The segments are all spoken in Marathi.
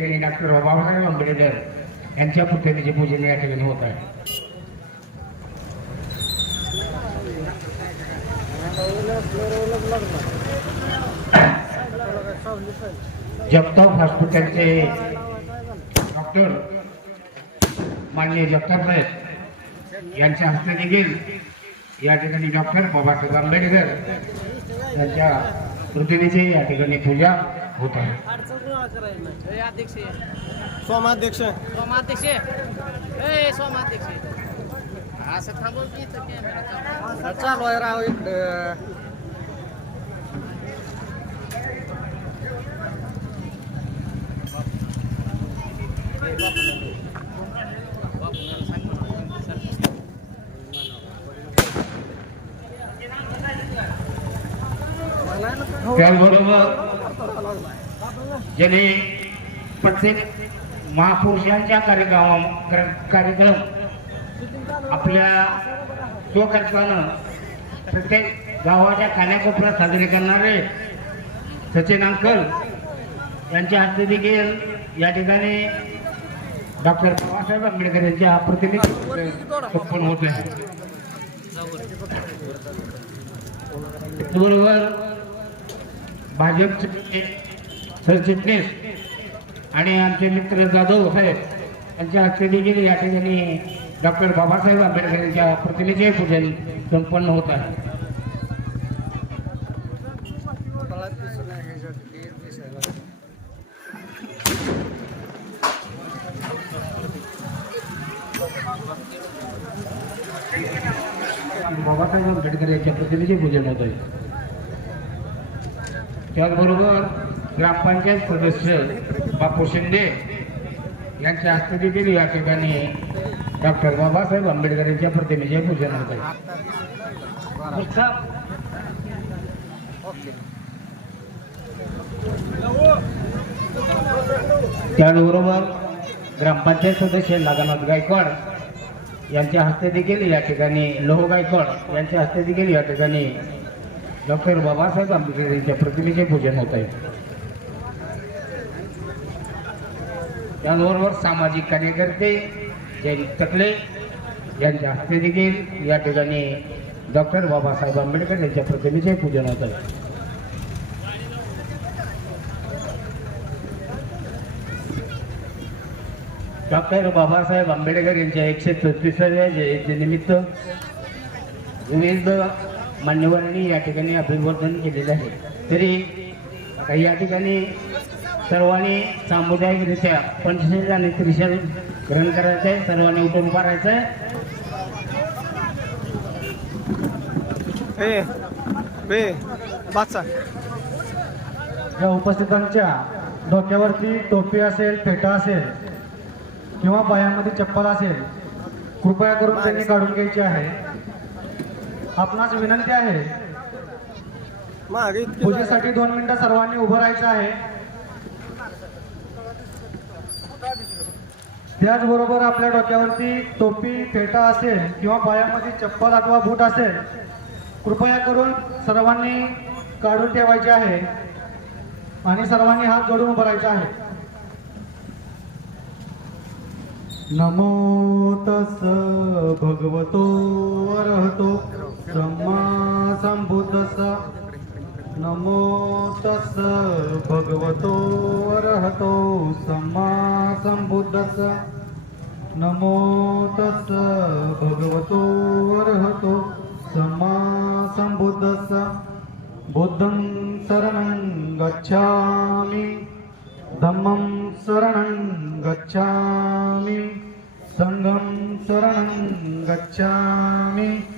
ठिकाणी डॉक्टर बाबासाहेब आंबेडकर यांच्या पुतळीचे पूजन या ठिकाणी होत आहे. जगताप हॉस्पिटलचे डॉक्टर माननीय जगताप साहेब यांच्या हस्ते देखील या ठिकाणी डॉक्टर बाबासाहेब आंबेडकर यांच्या प्रतिमेची या ठिकाणी पूजा होत आहे. ए, अध्यक्ष सोमाध्यक्ष. सोमाध्यक्ष ए सोमाध्यक्ष असं थांबव की चालू. आहे राव इकडं. त्याचबरोबर ज्याने प्रत्येक महापुरुषांच्या कार्यक्रम कार्यक्रम आपल्या स्वखर्चानं प्रत्येक गावाच्या कान्याकोपऱ्यात साजरे करणारे सचिन अंकल यांच्या हस्ते देखील या ठिकाणी डॉक्टर बाबासाहेब आंबेडकर यांच्या प्रतिनिधी संपन्न होत आहे. त्याचबरोबर भाजपचे सरचिटणीस आणि आमचे मित्र जाधव साहेब यांच्या हस्ते देखील या ठिकाणी डॉक्टर बाबासाहेब आंबेडकर यांच्या प्रतिमेचे पूजन संपन्न होत आहे. बाबासाहेब आंबेडकर यांच्या प्रतिमेचे पूजन होत आहे. त्याचबरोबर ग्रामपंचायत सदस्य बापू शिंदे यांच्या हस्ते देखील या ठिकाणी डॉक्टर बाबासाहेब आंबेडकर यांच्या प्रतिमेचे पूजन होत आहे. ओके त्याचबरोबर ग्रामपंचायत सदस्य नागानाथ गायकवाड यांच्या हस्ते देखील या ठिकाणी लोह गायकवाड यांच्या हस्ते देखील या ठिकाणी डॉक्टर बाबासाहेब आंबेडकर यांच्या प्रतिमेचे पूजन होत आहे. त्याचबरोबर सामाजिक कार्यकर्ते जयदीप तकले यांच्या हस्ते देखील या ठिकाणी डॉक्टर बाबासाहेब आंबेडकर यांच्या प्रतिमेचे पूजन होत आहे. डॉक्टर बाबासाहेब आंबेडकर यांच्या एकशे चौतीसाव्या जयंतीनिमित्त विविध मान्यवरांनी या ठिकाणी अभिवर्धन केलेले आहे. तरी या ठिकाणी सर्वांनी सामुदायिकरित्या पंचशील आणि त्रिशल ग्रहण करायचं आहे सर्वांनी उठून उभा राहायचं आहे उपस्थितांच्या डोक्यावरती टोपी असेल फेटा असेल किंवा पायामध्ये चप्पल असेल कृपया करून त्यांनी काढून घ्यायची आहे. आपणास विनंती आहे पूजेसाठी दोन मिनिटं सर्वांनी उभं राहायचं आहे. त्याचबरोबर आपल्या डोक्यावरती टोपी फेटा असेल किंवा पायामध्ये चप्पल अथवा बूट असेल कृपया करून सर्वांनी काढून ठेवायचे आहे आणि सर्वांनी हात जोडून उभारायचा आहे. नमो तस भगवतो अरहतो सम्मा संबुद्धसा नमो तस भगवतो अरहतो सम्मा नमो तस भगवतो अरहतो सम्मा बुद्धं शरणं गच्छामि। धम्मं शरणं गच्छामि। सङ्घं शरणं गच्छामि।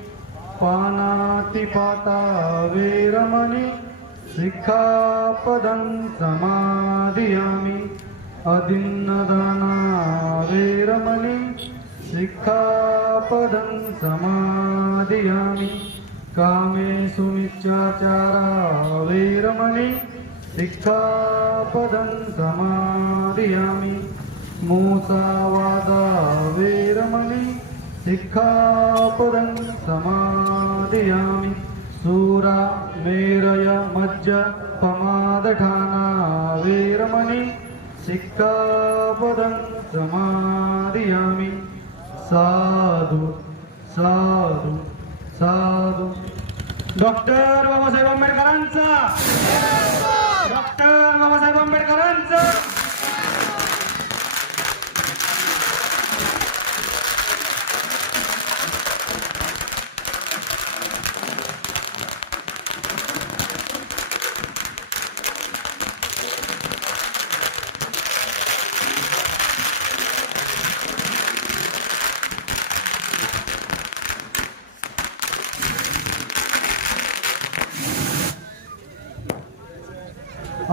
पानातिपाता वेरमणि सिक्खापदं समाधियामि अदिन्नदाना वेरमणि सिक्खापदं समादियामि कामेषु मिथ्याचारा वेरमणि सिक्खापदं समादियामि मूसावादा वेरमणि सिक्खापदं समादियामि सूरा मेरय मज्ज पमादठाना वीरमणि सिक्कापदं समादियामि। साधु साधु साधु। डॉक्टर बाबासाहेब आंबेडकरांचा। डॉक्टर बाबासाहेब आंबेडकरांचा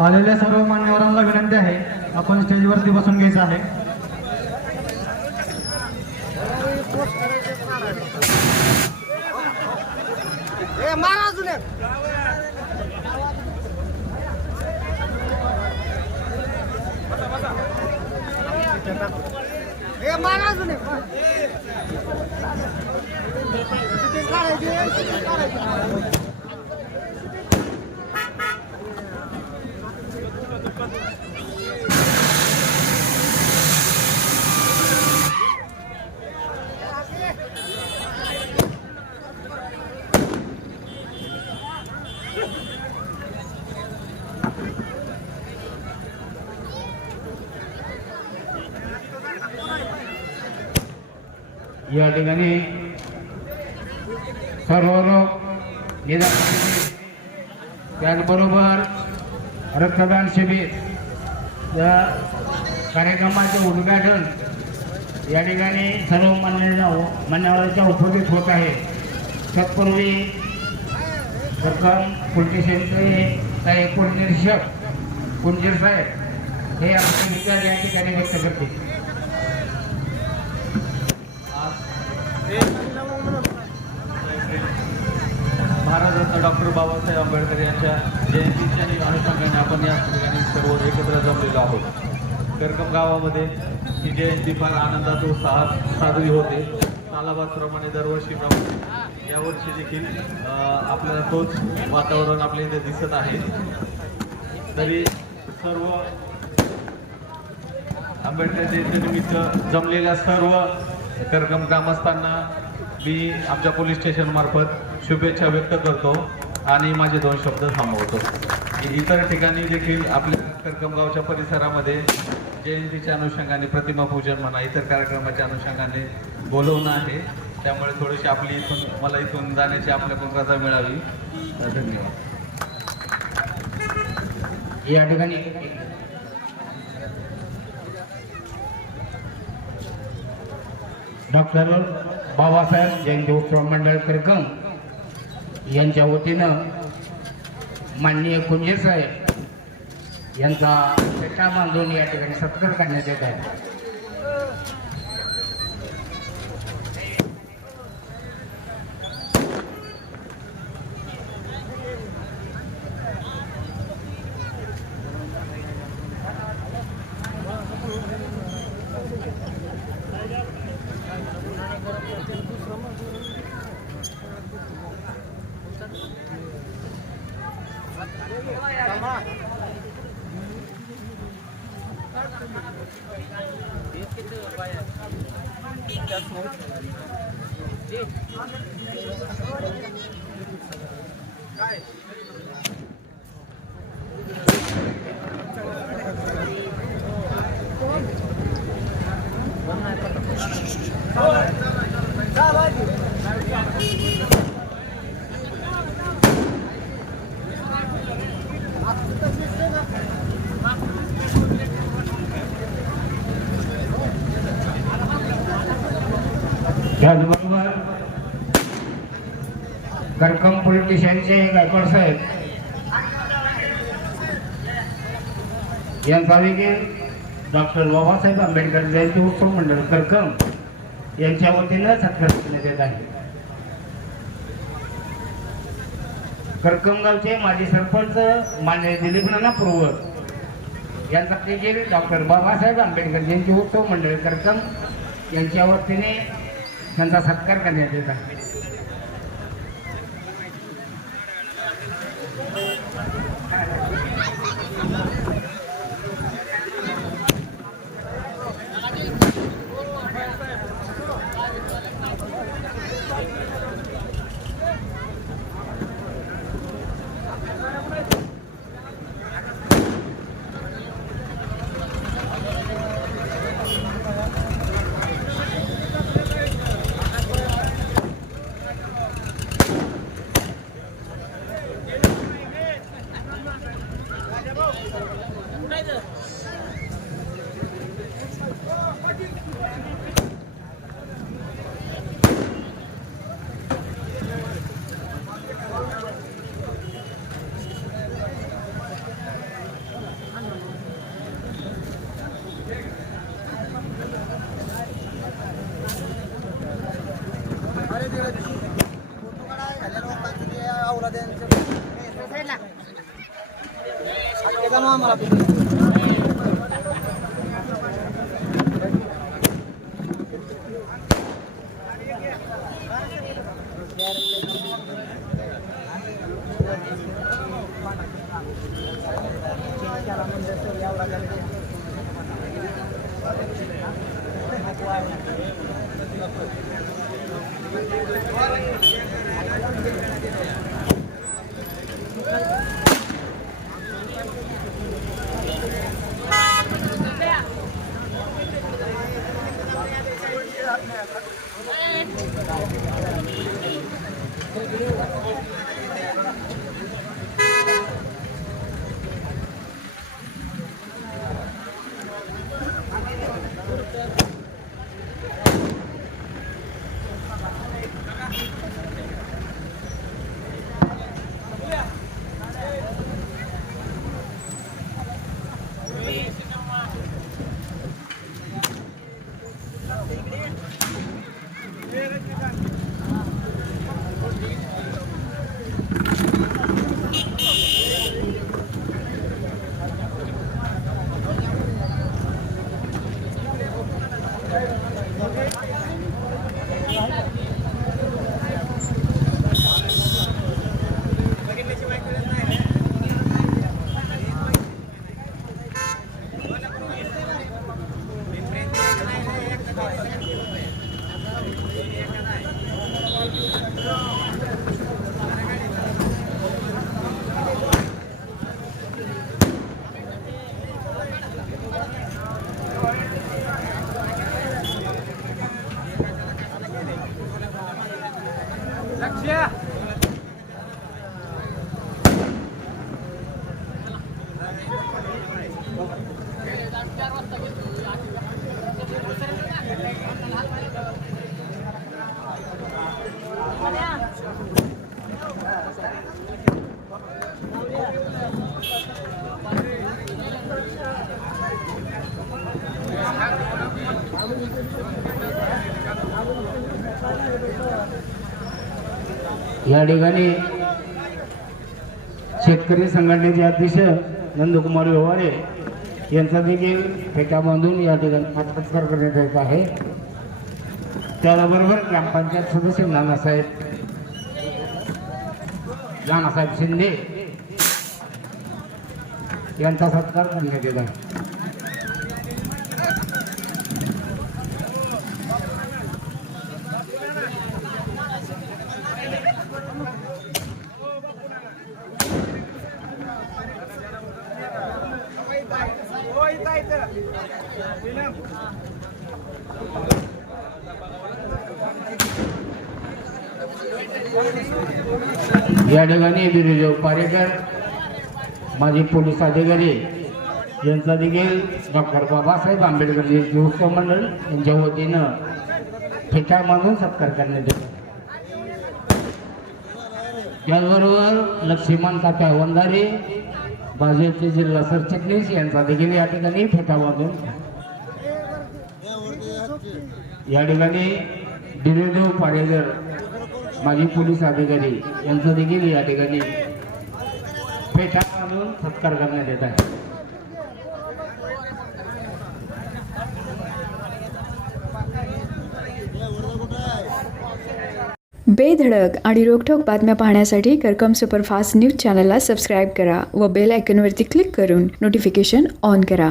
आलेल्या सर्व मान्यवरांना विनंती आहे आपण स्टेजवरती बसून घ्यायचं आहे. ए या ठिकाणी सर्व लोक निदान शिबिर, त्याचबरोबर रक्तदान शिबिर या कार्यक्रमाचे उद्घाटन या ठिकाणी सर्व मान्य मान्यवरांच्या उपस्थित होत आहे. तत्पूर्वी प्रथम पोलीस साहेब पोलीस कुंजीर साहेब हे आपले विचार या ठिकाणी व्यक्त करतील भारतरत्न डॉक्टर बाबासाहेब आंबेडकर यांच्या जयंतीच्या नि- अनुषंगाने आपण या ठिकाणी सर्व एकत्र जमलेलो आहोत. करकम गावामध्ये ही जयंती फार आनंदात उत्साहात साजरी होते. सालाबादप्रमाणे दरवर्षीप्रमाणे यावर्षी देखील आपल्याला तोच वातावरण आपल्या इथे दिसत आहे. तरी सर्व आंबेडकर जयंतीनिमित्त जमलेल्या सर्व करकम ग्रामस्थांना मी आमच्या पोलीस स्टेशनमार्फत शुभेच्छा व्यक्त करतो आणि माझे दोन शब्द थांबवतो. इतर ठिकाणी देखील आपल्या करकम गावच्या परिसरामध्ये जयंतीच्या अनुषंगाने प्रतिमा पूजन म्हणा इतर कार्यक्रमाच्या अनुषंगाने बोलवणं आहे. त्यामुळे थोडीशी आपली इथून मला इथून जाण्याची आपल्याकडून रजा मिळावी. धन्यवाद. या ठिकाणी डॉक्टर बाबासाहेब जयंती उत्सव मंडळ करकम यांच्या वतीनं माननीय कुंजीर साहेब यांचा पेटा बांधून या ठिकाणी सत्कार करण्यात येत आहे. त्याचबरोबर करकम पोलीस गायकवाड साहेब. यांचा देखील डॉक्टर बाबासाहेब आंबेडकर जयंती उत्सव मंडळ करकम यांच्या वतीनं सत्कार करण्यात येत आहे. करकम गावचे माजी सरपंच मान्य दिलीप नाना पुरवर यांचा देखील डॉक्टर बाबासाहेब आंबेडकर जयंती उत्सव मंडळ करकम यांच्या वतीने त्यांचा सत्कार करण्यात येत आहे. வேறு 嗯。या ठिकाणी शेतकरी संघटनेचे अध्यक्ष नंदकुमार व्यवहारे यांचा देखील फेटा बांधून या ठिकाणी सत्कार करण्यात येत आहे. त्याबरोबर ग्रामपंचायत सदस्य नानासाहेब नानासाहेब शिंदे यांचा सत्कार करण्यात येत आहे. या ठिकाणी बिरुदेव पारेकर माजी पोलीस अधिकारी यांचा देखील डॉक्टर बाबासाहेब आंबेडकर जयंती उत्सव मंडळ यांच्या वतीनं ठेका मानून सत्कार करण्यात येतो. त्याचबरोबर लक्ष्मण तात्या वंधारे भाजपचे जिल्हा सरचिटणीस यांचा देखील या ठिकाणी फेटा वाजून या ठिकाणी दिनेदेव पारेकर माजी पोलीस अधिकारी यांचा देखील या ठिकाणी फेटा बांधून सत्कार करण्यात येत आहे. बेधडक आणि रोखोक बातम्या पाहण्यासाठी करकम सुपरफास्ट न्यूज चॅनलला सबस्क्राईब करा व बेल आयकनवरती क्लिक करून नोटिफिकेशन ऑन करा.